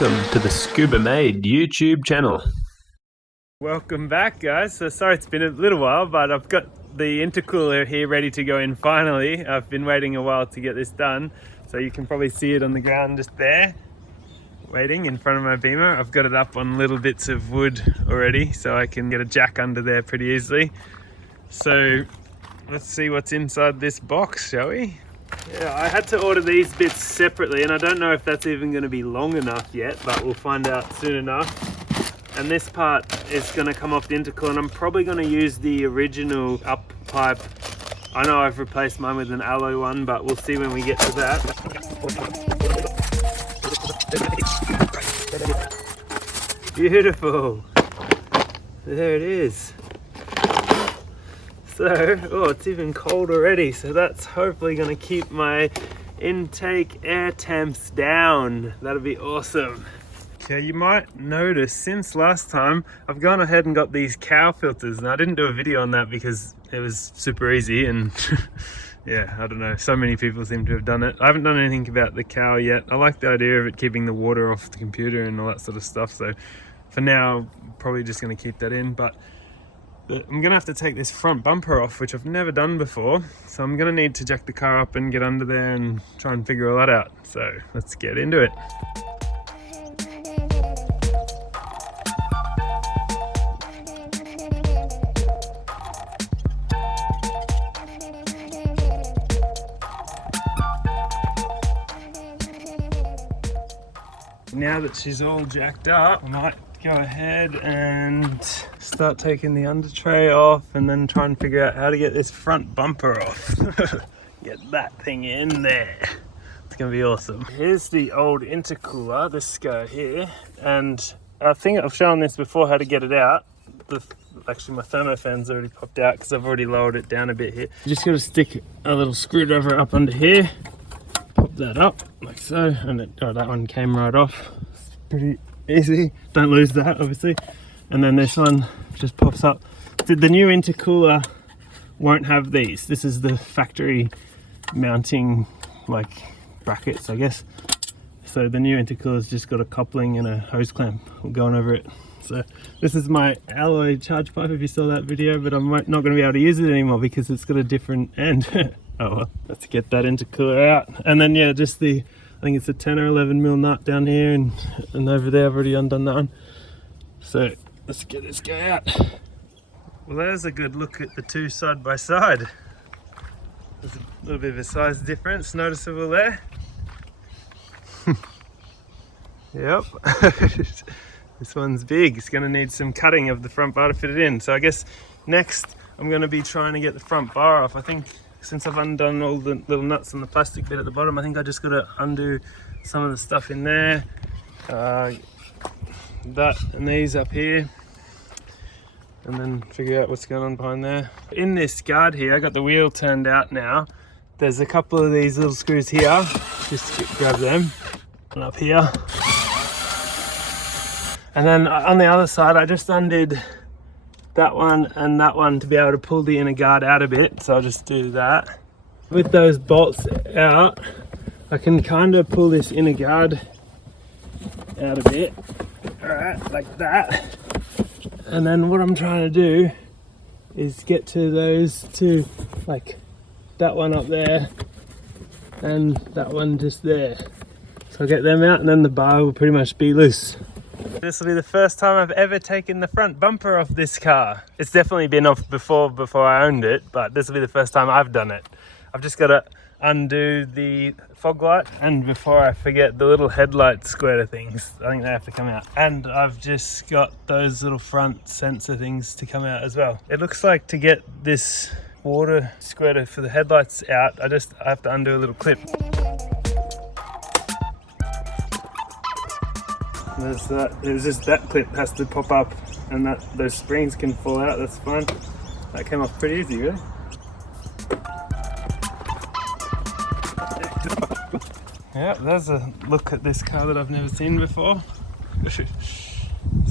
Welcome to the Scuba Made YouTube channel. Welcome back, guys. So sorry it's been a little while, but I've got the intercooler here ready to go in finally. I've been waiting a while to get this done, so you can probably see it on the ground just there, waiting in front of my beamer. I've got it up on little bits of wood already, so I can get a jack under there pretty easily. So let's see what's inside this box, shall we? Yeah, I had to order these bits separately, and I don't know if that's even going to be long enough yet, but we'll find out soon enough. And this part is going to come off the intercooler, and I'm probably going to use the original up pipe. I know I've replaced mine with an alloy one, but we'll see when we get to that. Beautiful. There it is. So, oh, it's even cold already, so that's hopefully going to keep my intake air temps down. That'll be awesome. Okay, you might notice since last time I've gone ahead and got these cow filters, and I didn't do a video on that because it was super easy and yeah, I don't know, so many people seem to have done it. I haven't done anything about the cow yet. I like the idea of it keeping the water off the computer and all that sort of stuff, so for now probably just going to keep that in. But I'm gonna have to take this front bumper off, which I've never done before, so I'm gonna need to jack the car up and get under there and try and figure all that out. So let's get into it. Now that she's all jacked up, I might go ahead and start taking the under tray off and then try and figure out how to get this front bumper off. Get that thing in there. It's gonna be awesome. Here's the old intercooler, this guy here, and I think I've shown this before, how to get it out. Actually my thermofan's already popped out because I've already lowered it down a bit here. You just gotta stick a little screwdriver up under here, pop that up like so, and that one came right off. It's pretty easy, don't lose that obviously. And then this one just pops up. The new intercooler won't have these. This is the factory mounting like brackets, I guess. So the new intercooler's just got a coupling and a hose clamp going over it. So this is my alloy charge pipe, if you saw that video, but I'm not going to be able to use it anymore because it's got a different end. Oh well, let's get that intercooler out. And then yeah, just I think it's a 10 or 11 mil nut down here, and over there I've already undone that one. So let's get this guy out. Well, there's a good look at the two side by side. There's a little bit of a size difference noticeable there. Yep. This one's big. It's going to need some cutting of the front bar to fit it in. So I guess next I'm going to be trying to get the front bar off. I think since I've undone all the little nuts and the plastic bit at the bottom, I think I just got to undo some of the stuff in there. That and these up here, and then figure out what's going on behind there. In this guard here, I got the wheel turned out now. There's a couple of these little screws here, just grab them, and up here. And then on the other side, I just undid that one and that one to be able to pull the inner guard out a bit, so I'll just do that. With those bolts out, I can kind of pull this inner guard out a bit. Alright, like that. And then what I'm trying to do is get to those two, like that one up there and that one just there. So I'll get them out and then the bar will pretty much be loose. This will be the first time I've ever taken the front bumper off this car. It's definitely been off before I owned it, but this will be the first time I've done it. I've just got to undo the fog light, and before I forget, the little headlight squirter things, I think they have to come out. And I've just got those little front sensor things to come out as well. It looks like to get this water squirter for the headlights out, I have to undo a little clip. There's just that clip has to pop up, and those springs can fall out. That's fine. That came off pretty easy, really. Yeah, there's a look at this car that I've never seen before. So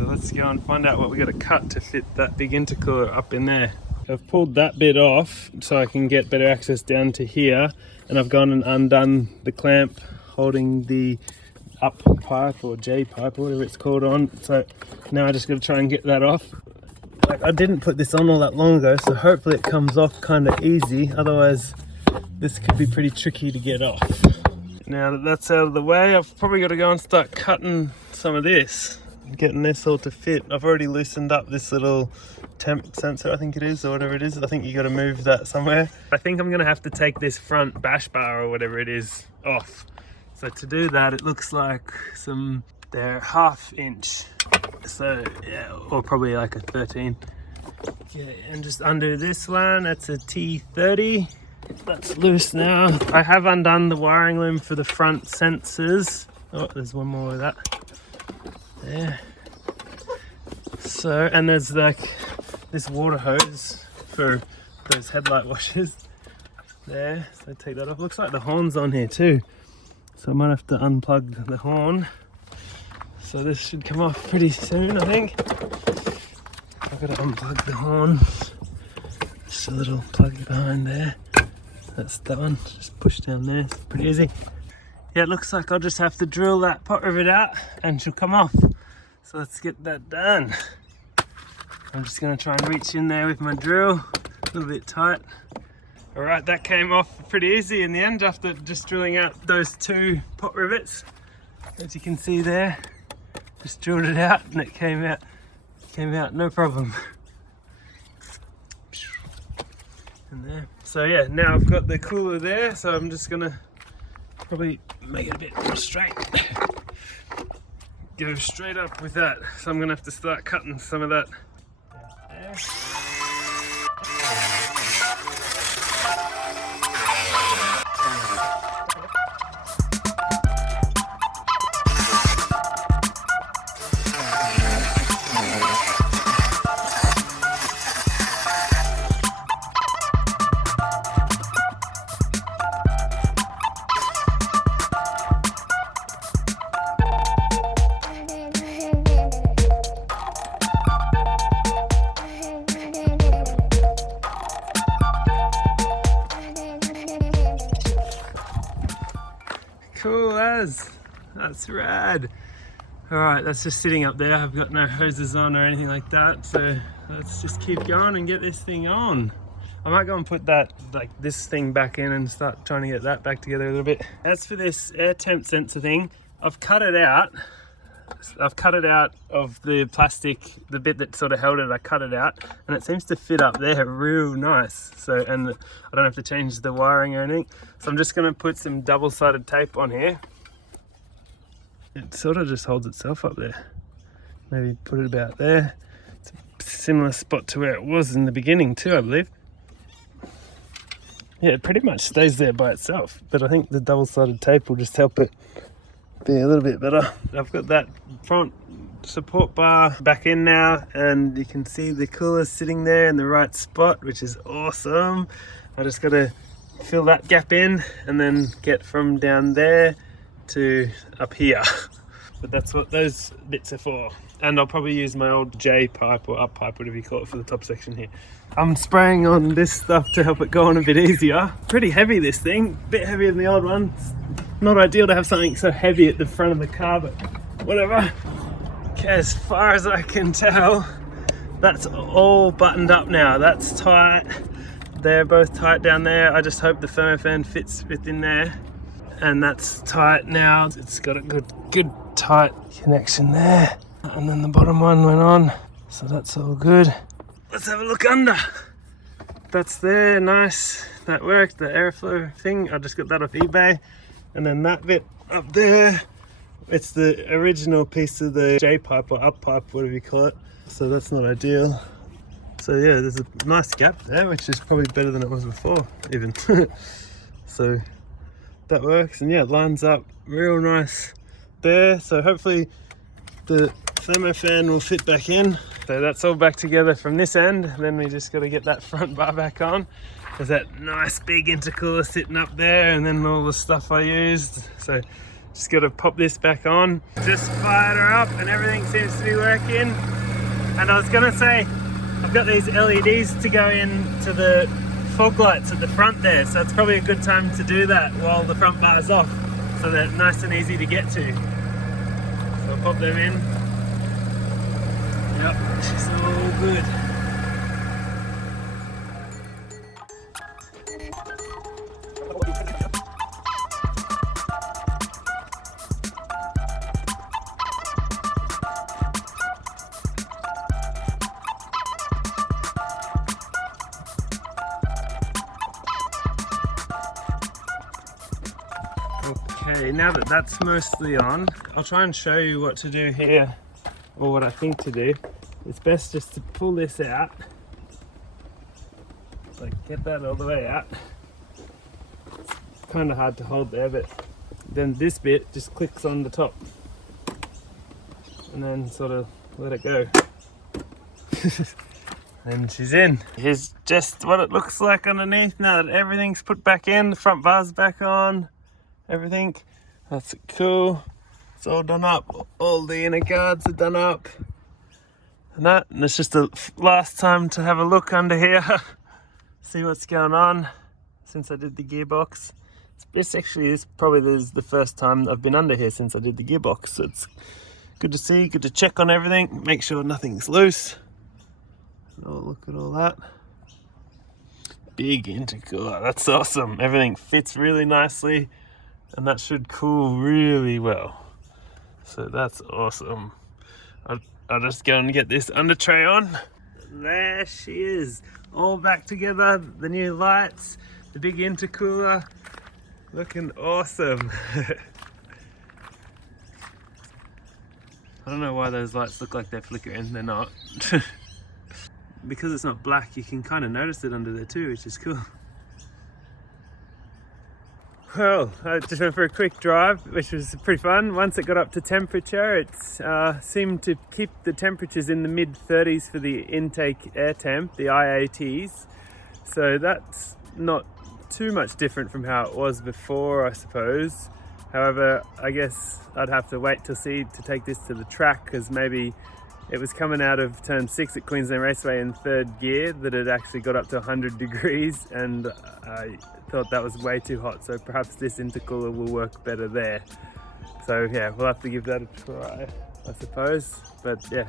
let's go and find out what we got to cut to fit that big intercooler up in there. I've pulled that bit off so I can get better access down to here, and I've gone and undone the clamp holding the up pipe or J pipe or whatever it's called on. So now I just got to try and get that off. Like, I didn't put this on all that long ago, so hopefully it comes off kind of easy. Otherwise this could be pretty tricky to get off. Now that that's out of the way, I've probably got to go and start cutting some of this, getting this all to fit. I've already loosened up this little temp sensor, I think it is, or whatever it is. I think you got to move that somewhere. I think I'm going to have to take this front bash bar or whatever it is off. So to do that, it looks like they're 1/2 inch. So yeah, or probably like a 13. Okay, and just under this one, that's a T30. That's loose now. I have undone the wiring loom for the front sensors. Oh, there's one more of that. There. So, and there's like this water hose for those headlight washers. There, so take that off. Looks like the horn's on here too. So I might have to unplug the horn. So this should come off pretty soon, I think. I've got to unplug the horn. Just a little plug behind there. That's that one. Just push down there. It's pretty easy. Yeah, it looks like I'll just have to drill that pot rivet out and she'll come off. So let's get that done. I'm just going to try and reach in there with my drill. A little bit tight. Alright, that came off pretty easy in the end after just drilling out those 2 pot rivets. As you can see there. Just drilled it out and it came out no problem. And there. So yeah, now I've got the cooler there, so I'm just gonna probably make it a bit more straight. Go straight up with that. So I'm gonna have to start cutting some of that. There. Cool as. That's rad. Alright, that's just sitting up there. I've got no hoses on or anything like that, so let's just keep going and get this thing on. I might go and put that, like this thing back in and start trying to get that back together a little bit. As for this air temp sensor thing, I've cut it out. I've cut it out of the plastic, the bit that sort of held it, I cut it out, and it seems to fit up there real nice. So, and I don't have to change the wiring or anything. So I'm just gonna put some double-sided tape on here. It sort of just holds itself up there. Maybe put it about there. It's a similar spot to where it was in the beginning too, I believe. Yeah, it pretty much stays there by itself, but I think the double-sided tape will just help it be a little bit better. I've got that front support bar back in now, and you can see the cooler sitting there in the right spot, which is awesome. I just got to fill that gap in and then get from down there to up here. But that's what those bits are for. And I'll probably use my old J pipe or up pipe, whatever you call it, for the top section here. I'm spraying on this stuff to help it go on a bit easier. Pretty heavy, this thing, a bit heavier than the old one. It's not ideal to have something so heavy at the front of the car, but whatever. Okay, as far as I can tell, that's all buttoned up now. That's tight. They're both tight down there. I just hope the thermofan fits within there. And that's tight now. It's got a good tight connection there. And then the bottom one went on, so that's all good. Let's have a look under. That's there, nice. That worked, the airflow thing. I just got that off eBay. And then that bit up there, it's the original piece of the J pipe or up pipe, whatever you call it. So that's not ideal. So yeah, there's a nice gap there, which is probably better than it was before, even. So that works, and yeah, it lines up real nice there. So hopefully the thermofan will fit back in. So that's all back together from this end. Then we just got to get that front bar back on. There's that nice big intercooler sitting up there, and then all the stuff I used. So just got to pop this back on. Just fired her up and everything seems to be working. And I was gonna say, I've got these LEDs to go into the fog lights at the front there, so it's probably a good time to do that while the front bar's off, so they're nice and easy to get to. pop them in. Yep, she's all good. Okay, now that that's mostly on, I'll try and show you what to do here, or what I think to do. It's best just to pull this out, like get that all the way out. It's kind of hard to hold there, but then this bit just clicks on the top, and then sort of let it go. And she's in. Here's just what it looks like underneath now that everything's put back in, the front bar's back on. Everything, that's cool. It's all done up. All the inner guards are done up. And it's just the last time to have a look under here. See what's going on since I did the gearbox. This actually is probably the first time I've been under here since I did the gearbox. So it's good to see, good to check on everything, make sure nothing's loose. Oh, look at all that. Big intercooler, that's awesome. Everything fits really nicely. And that should cool really well. So that's awesome. I'll just go and get this under tray on. There she is, all back together. The new lights, the big intercooler, looking awesome. I don't know why those lights look like they're flickering, they're not. Because it's not black, you can kind of notice it under there too, which is cool. Well, I just went for a quick drive, which was pretty fun. Once it got up to temperature, it seemed to keep the temperatures in the mid-30s for the intake air temp, the IATs. So that's not too much different from how it was before, I suppose. However, I guess I'd have to wait to take this to the track, because maybe it was coming out of turn 6 at Queensland Raceway in 3rd gear that it actually got up to 100 degrees, and I thought that was way too hot, so perhaps this intercooler will work better there. So yeah, we'll have to give that a try, I suppose. But yeah,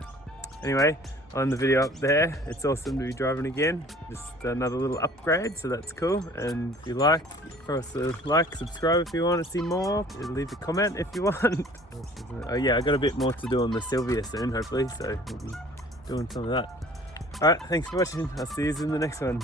anyway, on the video up there, it's awesome to be driving again. Just another little upgrade, so that's cool. And if you like, throw us a like, subscribe if you want to see more, leave a comment if you want. Oh yeah, I got a bit more to do on the Silvia soon, hopefully, so we'll be doing some of that. Alright, thanks for watching. I'll see you in the next one.